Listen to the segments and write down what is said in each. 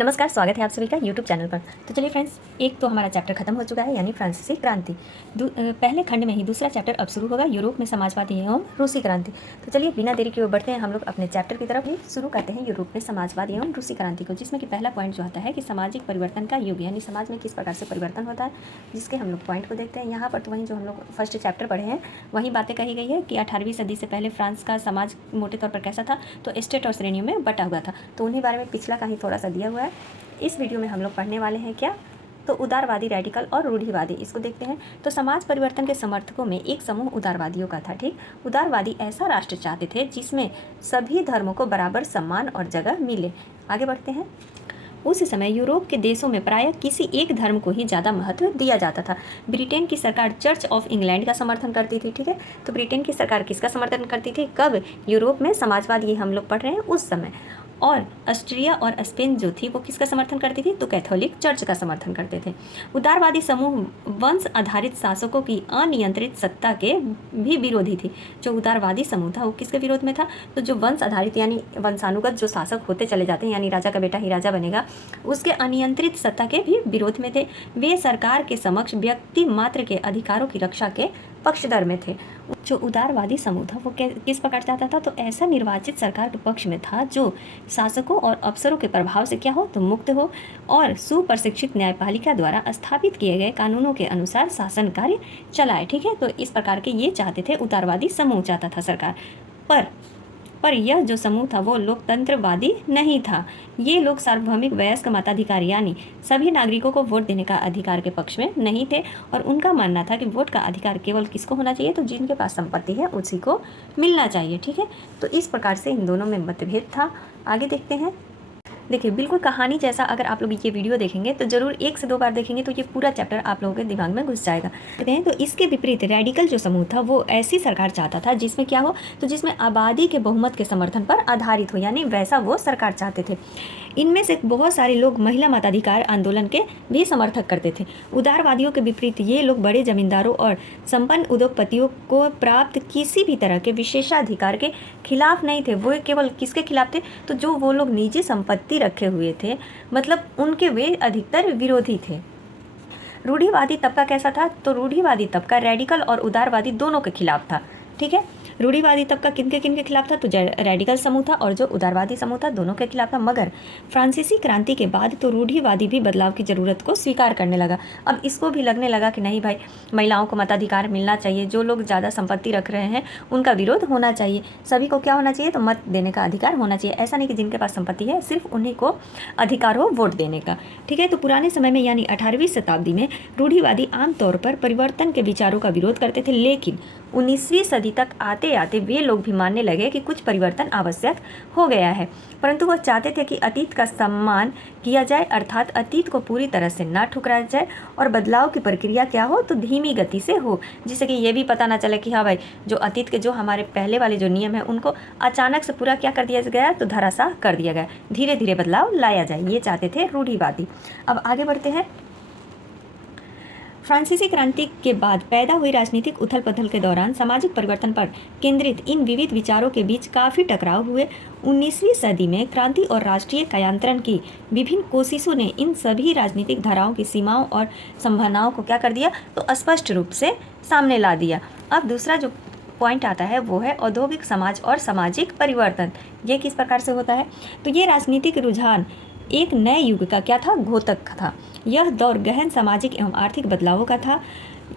नमस्कार, स्वागत है आप सभी का यूट्यूब चैनल पर। तो चलिए फ्रेंड्स, एक तो हमारा चैप्टर खत्म हो चुका है यानी फ्रांसीसी क्रांति। पहले खंड में ही दूसरा चैप्टर अब शुरू होगा, यूरोप में समाजवादी एवं रूसी क्रांति। तो चलिए बिना देरी के बढ़ते हैं हम लोग अपने चैप्टर की तरफ ही। शुरू करते हैं यूरोप में समाजवाद एवं रूसी क्रांति को, जिसमें कि पहला पॉइंट जो आता है कि सामाजिक परिवर्तन का युग, यानी समाज में किस प्रकार से परिवर्तन होता है, जिसके हम लोग पॉइंट को देखते हैं। यहाँ पर तो वहीं जो हम लोग फर्स्ट चैप्टर पढ़े हैं वहीं बातें कही गई है कि 18वीं सदी से पहले फ्रांस का समाज मोटे तौर पर कैसा था, तो स्टेट और श्रेणियों में बटा हुआ था। तो उन्हीं बारे में पिछला कहीं थोड़ा सा दिया हुआ है। इस वीडियो में हम लोग पढ़ने वाले हैं क्या, तो उदारवादी, रेडिकल और रूढ़िवादी, इसको देखते हैं। तो समाज परिवर्तन के समर्थकों में एक समूह उदारवादियों का था। ठीक, उदारवादी ऐसा राष्ट्र चाहते थे जिसमें सभी धर्मों को बराबर सम्मान और जगह मिले। आगे बढ़ते हैं। उस समय यूरोप के देशों में प्रायः किसी एक धर्म को ही ज़्यादा महत्व दिया जाता था। ब्रिटेन की सरकार चर्च ऑफ इंग्लैंड का समर्थन करती थी। ठीक है, तो ब्रिटेन की सरकार किसका समर्थन करती थी, कब, यूरोप में समाजवाद, ये हम लोग पढ़ रहे हैं उस समय। और ऑस्ट्रिया और स्पेन जो थी वो किसका समर्थन करती थी, तो कैथोलिक चर्च का समर्थन करते थे। उदारवादी समूह वंश आधारित शासकों की अनियंत्रित सत्ता के भी विरोधी थी। जो उदारवादी समूह था वो किसके विरोध में था, तो जो वंश आधारित यानी वंशानुगत जो शासक होते चले जाते हैं, यानी राजा का बेटा ही राजा बनेगा, उसके अनियंत्रित सत्ता के भी विरोध में थे। वे सरकार के समक्ष व्यक्ति मात्र के अधिकारों की रक्षा के पक्षधर में थे। जो उदारवादी समूह था वो किस प्रकार चाहता था, तो ऐसा निर्वाचित सरकार के पक्ष में था जो शासकों और अफसरों के प्रभाव से क्या हो, तो मुक्त हो और सुप्रशिक्षित न्यायपालिका द्वारा स्थापित किए गए कानूनों के अनुसार शासन कार्य चलाए। ठीक है, तो इस प्रकार के ये चाहते थे, उदारवादी समूह चाहता था सरकार। पर यह जो समूह था वो लोकतंत्रवादी नहीं था। ये लोग सार्वभौमिक वयस्क मताधिकार यानी सभी नागरिकों को वोट देने का अधिकार के पक्ष में नहीं थे। और उनका मानना था कि वोट का अधिकार केवल किसको होना चाहिए, तो जिनके पास संपत्ति है उसी को मिलना चाहिए। ठीक है, तो इस प्रकार से इन दोनों में मतभेद था। आगे देखते हैं। देखिए, बिल्कुल कहानी जैसा अगर आप लोग ये वीडियो देखेंगे तो जरूर 1 से 2 बार देखेंगे तो ये पूरा चैप्टर आप लोगों के दिमाग में घुस जाएगा। कहते हैं तो इसके विपरीत रेडिकल जो समूह था वो ऐसी सरकार चाहता था जिसमें क्या हो, तो जिसमें आबादी के बहुमत के समर्थन पर आधारित हो, यानी वैसा वो सरकार चाहते थे। इनमें से बहुत सारे लोग महिला मताधिकार आंदोलन के भी समर्थक करते थे। उदारवादियों के विपरीत ये लोग बड़े जमींदारों और संपन्न उद्योगपतियों को प्राप्त किसी भी तरह के विशेषाधिकार के खिलाफ नहीं थे। वो केवल किसके खिलाफ थे, तो जो वो लोग निजी संपत्ति रखे हुए थे, मतलब उनके वे अधिकतर विरोधी थे। रूढ़िवादी तबका कैसा था, तो रूढ़िवादी तबका रेडिकल और उदारवादी दोनों के खिलाफ था। ठीक है, रूढ़िवादी तबका किनके खिलाफ था, तो रेडिकल समूह था और जो उदारवादी समूह था दोनों के खिलाफ था। मगर फ्रांसीसी क्रांति के बाद तो रूढ़िवादी भी बदलाव की ज़रूरत को स्वीकार करने लगा। अब इसको भी लगने लगा कि नहीं भाई, महिलाओं को मताधिकार मिलना चाहिए, जो लोग ज़्यादा संपत्ति रख रहे हैं उनका विरोध होना चाहिए, सभी को क्या होना चाहिए, तो मत देने का अधिकार होना चाहिए। ऐसा नहीं कि जिनके पास संपत्ति है सिर्फ उन्हीं को अधिकार हो वोट देने का। ठीक है, तो पुराने समय में यानी 18वीं शताब्दी में रूढ़िवादी आमतौर पर परिवर्तन के विचारों का विरोध करते थे, लेकिन 19वीं सदी तक आते आते वे लोग भी मानने लगे कि कुछ परिवर्तन आवश्यक हो गया है। परंतु वह चाहते थे कि अतीत का सम्मान किया जाए, अर्थात अतीत को पूरी तरह से ना ठुकराया जाए और बदलाव की प्रक्रिया क्या हो, तो धीमी गति से हो, जिससे कि ये भी पता ना चले कि हाँ भाई, जो अतीत के जो हमारे पहले वाले जो नियम है उनको अचानक से पूरा क्या कर दिया गया, तो धराशाह कर दिया गया। धीरे धीरे बदलाव लाया जाए, ये चाहते थे रूढ़िवादी। अब आगे बढ़ते हैं। फ्रांसीसी क्रांति के बाद पैदा हुई राजनीतिक उथल पुथल के दौरान सामाजिक परिवर्तन पर केंद्रित इन विविध विचारों के बीच काफ़ी टकराव हुए। 19वीं सदी में क्रांति और राष्ट्रीय कायांतरण की विभिन्न कोशिशों ने इन सभी राजनीतिक धाराओं की सीमाओं और संभावनाओं को क्या कर दिया, तो स्पष्ट रूप से सामने ला दिया। अब दूसरा जो पॉइंट आता है वो है औद्योगिक समाज और सामाजिक परिवर्तन। ये किस प्रकार से होता है, तो ये राजनीतिक रुझान एक नए युग का क्या था, घोतक था। यह दौर गहन सामाजिक एवं आर्थिक बदलावों का था।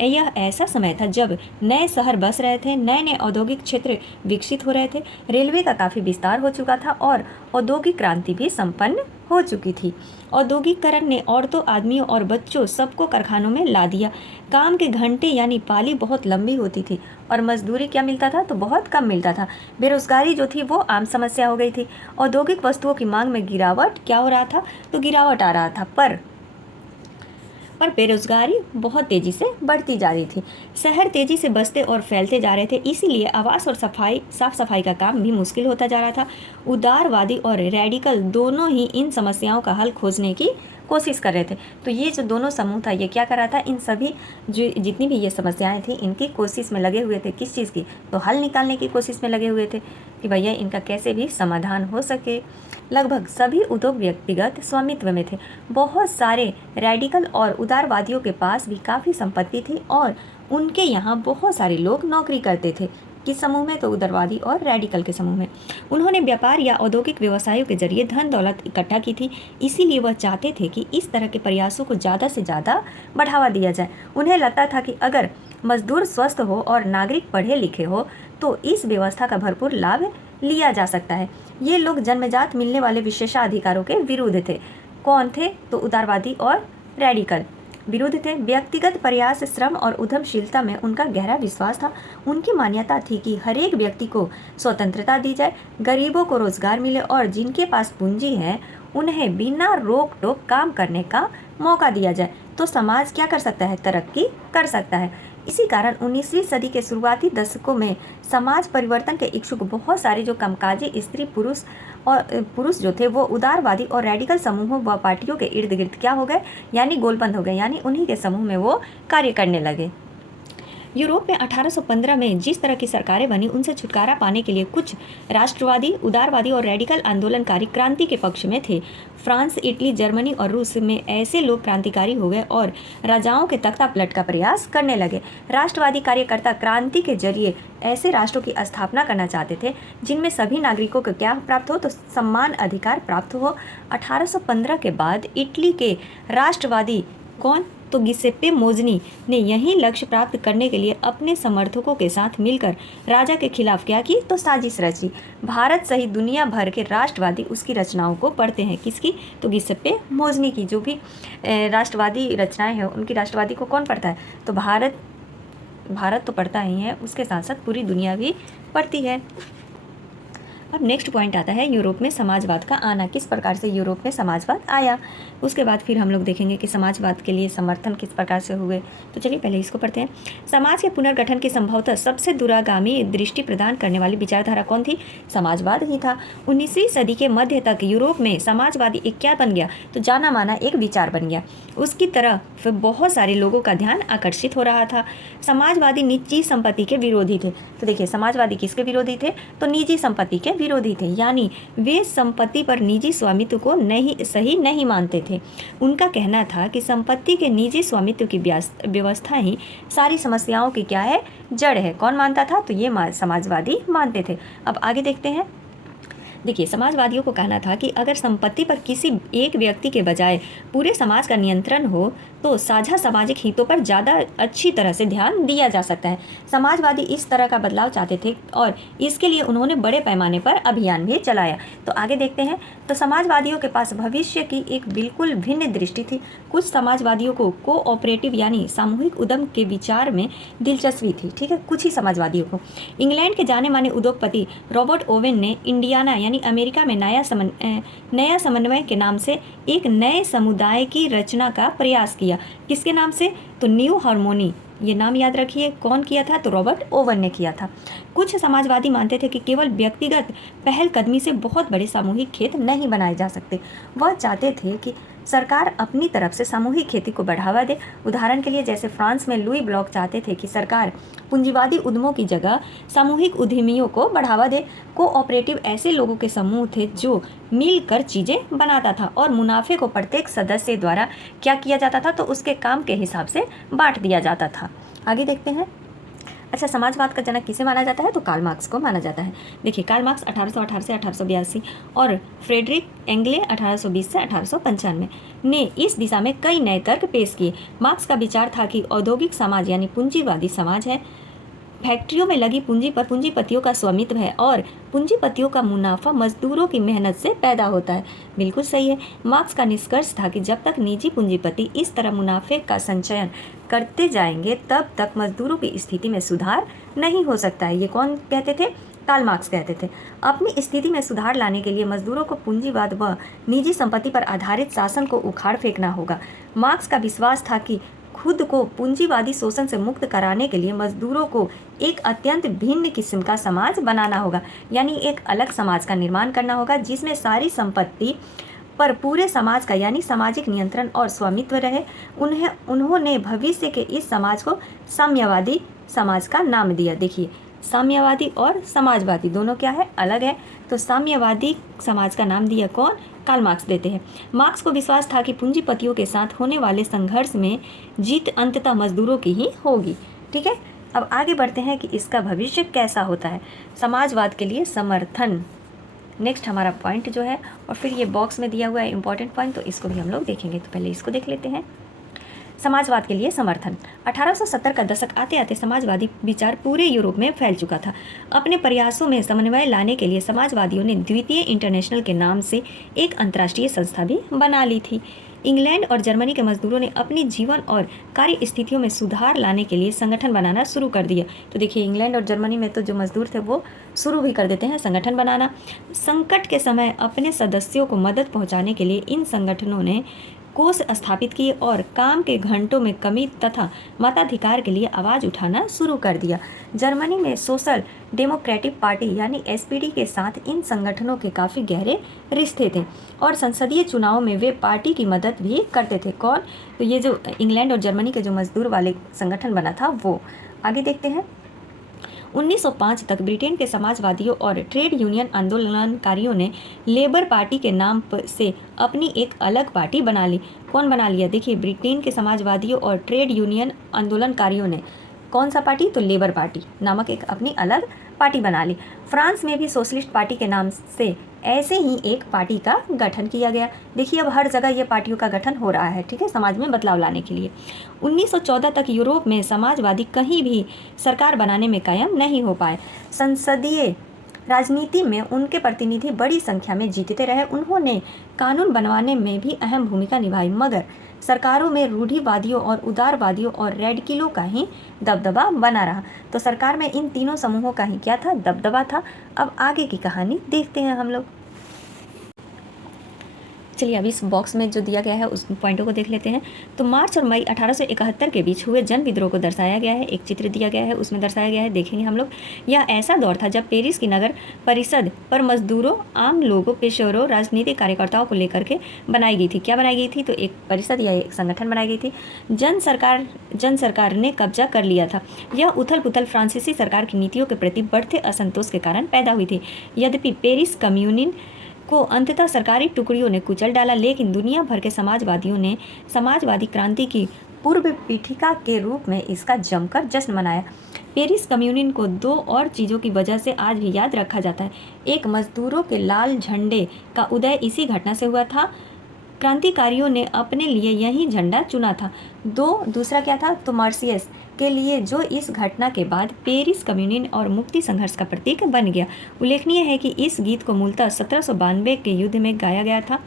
यह ऐसा समय था जब नए शहर बस रहे थे, नए नए औद्योगिक क्षेत्र विकसित हो रहे थे, रेलवे का काफ़ी विस्तार हो चुका था और औद्योगिक क्रांति भी संपन्न हो चुकी थी। औद्योगिकरण ने औरतों, आदमियों और बच्चों सबको कारखानों में ला दिया। काम के घंटे यानी पाली बहुत लंबी होती थी और मजदूरी क्या मिलता था, तो बहुत कम मिलता था। बेरोजगारी जो थी वो आम समस्या हो गई थी। औद्योगिक वस्तुओं की मांग में गिरावट क्या हो रहा था, तो गिरावट आ रहा था। पर बेरोजगारी बहुत तेज़ी से बढ़ती जा रही थी। शहर तेज़ी से बसते और फैलते जा रहे थे, इसीलिए आवास और साफ सफाई का काम भी मुश्किल होता जा रहा था। उदारवादी और रेडिकल दोनों ही इन समस्याओं का हल खोजने की कोशिश कर रहे थे। तो ये जो दोनों समूह था ये क्या कर रहा था, इन सभी जो जितनी भी ये समस्याएं थी इनकी कोशिश में लगे हुए थे। किस चीज़ की, तो हल निकालने की कोशिश में लगे हुए थे कि भैया इनका कैसे भी समाधान हो सके। लगभग सभी उद्योग व्यक्तिगत स्वामित्व में थे। बहुत सारे रेडिकल और उदारवादियों के पास भी काफ़ी संपत्ति थी और उनके यहाँ बहुत सारे लोग नौकरी करते थे। किस समूह में, तो उदारवादी और रेडिकल के समूह में। उन्होंने व्यापार या औद्योगिक व्यवसायों के जरिए धन दौलत इकट्ठा की थी, इसीलिए वह चाहते थे कि इस तरह के प्रयासों को ज़्यादा से ज़्यादा बढ़ावा दिया जाए। उन्हें लगता था कि अगर मजदूर स्वस्थ हो और नागरिक पढ़े लिखे हो तो इस व्यवस्था का भरपूर लाभ लिया जा सकता है। ये लोग जन्मजात मिलने वाले विशेषाधिकारों के विरुद्ध थे। कौन थे, तो उदारवादी और रेडिकल विरुद्ध थे। व्यक्तिगत प्रयास, श्रम और उद्यमशीलता में उनका गहरा विश्वास था। उनकी मान्यता थी कि हर एक व्यक्ति को स्वतंत्रता दी जाए, गरीबों को रोजगार मिले और जिनके पास पूंजी है उन्हें बिना रोक टोक काम करने का मौका दिया जाए तो समाज क्या कर सकता है, तरक्की कर सकता है। इसी कारण 19वीं सदी के शुरुआती दशकों में समाज परिवर्तन के इच्छुक बहुत सारे जो कामकाजी स्त्री पुरुष जो थे वो उदारवादी और रेडिकल समूहों व पार्टियों के इर्द गिर्द क्या हो गए, यानी गोलबंद हो गए, यानी उन्हीं के समूह में वो कार्य करने लगे। यूरोप में 1815 में जिस तरह की सरकारें बनी उनसे छुटकारा पाने के लिए कुछ राष्ट्रवादी, उदारवादी और रेडिकल आंदोलनकारी क्रांति के पक्ष में थे। फ्रांस, इटली, जर्मनी और रूस में ऐसे लोग क्रांतिकारी हो गए और राजाओं के तख्ता पलट का प्रयास करने लगे। राष्ट्रवादी कार्यकर्ता क्रांति के जरिए ऐसे राष्ट्रों की स्थापना करना चाहते थे जिनमें सभी नागरिकों को क्या प्राप्त हो, तो सम्मान अधिकार प्राप्त हो। 1815 के बाद इटली के राष्ट्रवादी कौन, तो गिसेप्पे मोज़नी ने यही लक्ष्य प्राप्त करने के लिए अपने समर्थकों के साथ मिलकर राजा के खिलाफ क्या की, तो साजिश रची। भारत सहित दुनिया भर के राष्ट्रवादी उसकी रचनाओं को पढ़ते हैं। किसकी, तो गिसेप्पे मोज़नी की जो भी राष्ट्रवादी रचनाएं हैं उनकी राष्ट्रवादी को कौन पढ़ता है, तो भारत तो पढ़ता ही है, उसके साथ साथ पूरी दुनिया भी पढ़ती है। अब नेक्स्ट पॉइंट आता है यूरोप में समाजवाद का आना। किस प्रकार से यूरोप में समाजवाद आया, उसके बाद फिर हम लोग देखेंगे कि समाजवाद के लिए समर्थन किस प्रकार से हुए। तो चलिए पहले इसको पढ़ते हैं। समाज के पुनर्गठन की संभवतः सबसे दूरगामी दृष्टि प्रदान करने वाली विचारधारा कौन थी, समाजवाद ही था। 19वीं सदी के मध्य तक यूरोप में समाजवादी एक क्या बन गया, तो जाना माना एक विचार बन गया। उसकी तरफ बहुत सारे लोगों का ध्यान आकर्षित हो रहा था। समाजवादी निजी संपत्ति के विरोधी थे। तो देखिए समाजवादी किसके विरोधी थे, तो निजी संपत्ति के विरोधी थे, यानी वे संपत्ति पर निजी स्वामित्व को सही नहीं मानते थे। उनका कहना था कि संपत्ति के निजी स्वामित्व की व्यवस्था ही सारी समस्याओं की क्या है, जड़ है। कौन मानता था, तो ये समाजवादी मानते थे। अब आगे देखते हैं। देखिए समाजवादियों को कहना था कि अगर संपत्ति पर किसी एक व्यक्ति के बजाय पूरे समाज का नियंत्रण हो तो साझा सामाजिक हितों पर ज़्यादा अच्छी तरह से ध्यान दिया जा सकता है। समाजवादी इस तरह का बदलाव चाहते थे और इसके लिए उन्होंने बड़े पैमाने पर अभियान भी चलाया। तो आगे देखते हैं। तो समाजवादियों के पास भविष्य की एक बिल्कुल भिन्न दृष्टि थी। कुछ समाजवादियों को कोऑपरेटिव यानी सामूहिक उद्यम के विचार में दिलचस्पी थी, ठीक है, कुछ ही समाजवादियों को। इंग्लैंड के जाने माने उद्योगपति रॉबर्ट ओवेन ने इंडियाना यानी अमेरिका में नया समन्वय के नाम से एक नए समुदाय की रचना का प्रयास किया। किसके नाम से, तो न्यू हार्मोनी। ये नाम याद रखिए, कौन किया था, तो रॉबर्ट ओवन ने किया था। कुछ समाजवादी मानते थे कि केवल व्यक्तिगत पहलकदमी से बहुत बड़े सामूहिक खेत नहीं बनाए जा सकते। वह चाहते थे कि सरकार अपनी तरफ से सामूहिक खेती को बढ़ावा दे। उदाहरण के लिए जैसे फ्रांस में लुई ब्लॉक चाहते थे कि सरकार पूंजीवादी उद्यमों की जगह सामूहिक उद्यमियों को बढ़ावा दे। कोऑपरेटिव ऐसे लोगों के समूह थे जो मिलकर चीज़ें बनाता था और मुनाफे को प्रत्येक सदस्य द्वारा क्या किया जाता था, तो उसके काम के हिसाब से बांट दिया जाता था। आगे देखते हैं। अच्छा, समाजवाद का जनक किसे माना जाता है, तो कार्ल मार्क्स को माना जाता है। देखिए कार्ल मार्क्स 1818 से 1882 और फ्रेडरिक एंगले 1820 से 1895 ने इस दिशा में कई नए तर्क पेश किए। मार्क्स का विचार था कि औद्योगिक समाज यानी पूंजीवादी समाज है। फैक्ट्रियों में लगी पूंजी पर पूंजीपतियों का स्वामित्व है और पूंजीपतियों का मुनाफा मजदूरों की मेहनत से पैदा होता है। बिल्कुल सही है। मार्क्स का निष्कर्ष था कि जब तक निजी पूंजीपति इस तरह मुनाफे का संचयन करते जाएंगे तब तक मजदूरों की स्थिति में सुधार नहीं हो सकता है। ये कौन कहते थे, कार्ल मार्क्स कहते थे। अपनी स्थिति में सुधार लाने के लिए मजदूरों को पूंजीवाद व निजी संपत्ति पर आधारित शासन को उखाड़ फेंकना होगा। मार्क्स का विश्वास था कि खुद को पूंजीवादी शोषण से मुक्त कराने के लिए मजदूरों को एक अत्यंत भिन्न किस्म का समाज बनाना होगा, यानी एक अलग समाज का निर्माण करना होगा जिसमें सारी संपत्ति पर पूरे समाज का यानी सामाजिक नियंत्रण और स्वामित्व रहे। उन्होंने भविष्य के इस समाज को साम्यवादी समाज का नाम दिया। देखिए, साम्यवादी और समाजवादी दोनों क्या है, अलग है। तो साम्यवादी समाज का नाम दिया कौन, कार्ल मार्क्स देते हैं। मार्क्स को विश्वास था कि पूंजीपतियों के साथ होने वाले संघर्ष में जीत अंततः मजदूरों की ही होगी। ठीक है, अब आगे बढ़ते हैं कि इसका भविष्य कैसा होता है। समाजवाद के लिए समर्थन, नेक्स्ट हमारा पॉइंट जो है, और फिर ये बॉक्स में दिया हुआ है इंपॉर्टेंट पॉइंट, तो इसको भी हम लोग देखेंगे। तो पहले इसको देख लेते हैं। समाजवाद के लिए समर्थन। 1870 का दशक आते आते समाजवादी विचार पूरे यूरोप में फैल चुका था। अपने प्रयासों में समन्वय लाने के लिए समाजवादियों ने द्वितीय इंटरनेशनल के नाम से एक अंतर्राष्ट्रीय संस्था भी बना ली थी। इंग्लैंड और जर्मनी के मजदूरों ने अपनी जीवन और कार्य स्थितियों में सुधार लाने के लिए संगठन बनाना शुरू कर दिया। तो देखिए, इंग्लैंड और जर्मनी में तो जो मजदूर थे वो शुरू भी कर देते हैं संगठन बनाना। संकट के समय अपने सदस्यों को मदद पहुंचाने के लिए इन संगठनों ने कोष स्थापित किए और काम के घंटों में कमी तथा मताधिकार के लिए आवाज़ उठाना शुरू कर दिया। जर्मनी में सोशल डेमोक्रेटिक पार्टी यानी एसपीडी के साथ इन संगठनों के काफ़ी गहरे रिश्ते थे और संसदीय चुनाव में वे पार्टी की मदद भी करते थे। कौन, तो ये जो इंग्लैंड और जर्मनी के जो मजदूर वाले संगठन बना था वो। आगे देखते हैं। 1905 तक ब्रिटेन के समाजवादियों और ट्रेड यूनियन आंदोलनकारियों ने लेबर पार्टी के नाम से अपनी एक अलग पार्टी बना ली। कौन बना लिया, देखिए, ब्रिटेन के समाजवादियों और ट्रेड यूनियन आंदोलनकारियों ने कौन सा पार्टी, तो लेबर पार्टी नामक एक अपनी अलग पार्टी बना ली। फ्रांस में भी सोशलिस्ट पार्टी के नाम से ऐसे ही एक पार्टी का गठन किया गया। देखिए, अब हर जगह ये पार्टियों का गठन हो रहा है, ठीक है, समाज में बदलाव लाने के लिए। 1914 तक यूरोप में समाजवादी कहीं भी सरकार बनाने में कायम नहीं हो पाए। संसदीय राजनीति में उनके प्रतिनिधि बड़ी संख्या में जीतते रहे। उन्होंने कानून बनवाने में भी अहम भूमिका निभाई, मगर सरकारों में रूढ़िवादियों और उदारवादियों और रेडकिलों का ही दबदबा बना रहा। तो सरकार में इन तीनों समूहों का ही क्या था, दबदबा था। अब आगे की कहानी देखते हैं हम लोग। चलिए, अभी इस बॉक्स में जो दिया गया है उस पॉइंटों को देख लेते हैं। तो मार्च और मई 1871 के बीच हुए जन विद्रोह को दर्शाया गया है। एक चित्र दिया गया है, उसमें दर्शाया गया है, देखेंगे हम लोग। यह ऐसा दौर था जब पेरिस की नगर परिषद पर मजदूरों, आम लोगों, पेशेवरों, राजनीतिक कार्यकर्ताओं को लेकर के बनाई गई थी। क्या बनाई गई थी, तो एक परिषद या एक संगठन बनाई गई थी। जन सरकार ने कब्जा कर लिया था। यह उथल पुथल फ्रांसीसी सरकार की नीतियों के प्रति बढ़ते असंतोष के कारण पैदा हुई थी। यद्यपि पेरिस कम्यूनिन को अंततः सरकारी टुकड़ियों ने कुचल डाला, लेकिन दुनिया भर के समाजवादियों ने समाजवादी क्रांति की पूर्व पीठिका के रूप में इसका जमकर जश्न मनाया। पेरिस कम्यूनिन को दो और चीज़ों की वजह से आज भी याद रखा जाता है। एक, मजदूरों के लाल झंडे का उदय इसी घटना से हुआ था। क्रांतिकारियों ने अपने लिए यही झंडा चुना था। दूसरा क्या था, तो मार्सियस के लिए, जो इस घटना के बाद पेरिस कम्यूनिन और मुक्ति संघर्ष का प्रतीक बन गया। उल्लेखनीय है कि इस गीत को मूलतः 1792 के युद्ध में गाया गया था।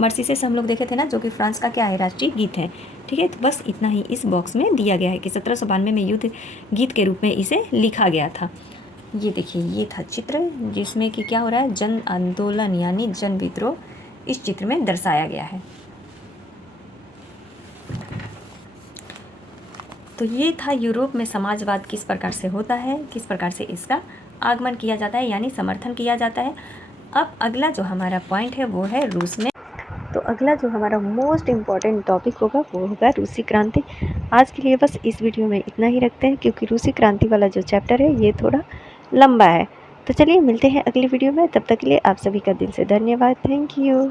मार्सियस हम लोग देखे थे ना, जो कि फ्रांस का क्या है, राष्ट्रीय गीत है। ठीक है, तो बस इतना ही इस बॉक्स में दिया गया है कि 1792 में युद्ध गीत के रूप में इसे लिखा गया था। ये देखिए, ये था चित्र जिसमें कि क्या हो रहा है, जन आंदोलन यानी जन विद्रोह इस चित्र में दर्शाया गया है। तो ये था यूरोप में समाजवाद किस प्रकार से होता है, किस प्रकार से इसका आगमन किया जाता है यानी समर्थन किया जाता है। अब अगला जो हमारा पॉइंट है वो है रूस में। तो अगला जो हमारा मोस्ट इम्पॉर्टेंट टॉपिक होगा वो होगा रूसी क्रांति। आज के लिए बस इस वीडियो में इतना ही रखते हैं, क्योंकि रूसी क्रांति वाला जो चैप्टर है ये थोड़ा लंबा है। तो चलिए मिलते हैं अगली वीडियो में, तब तक के लिए आप सभी का दिल से धन्यवाद। Thank you.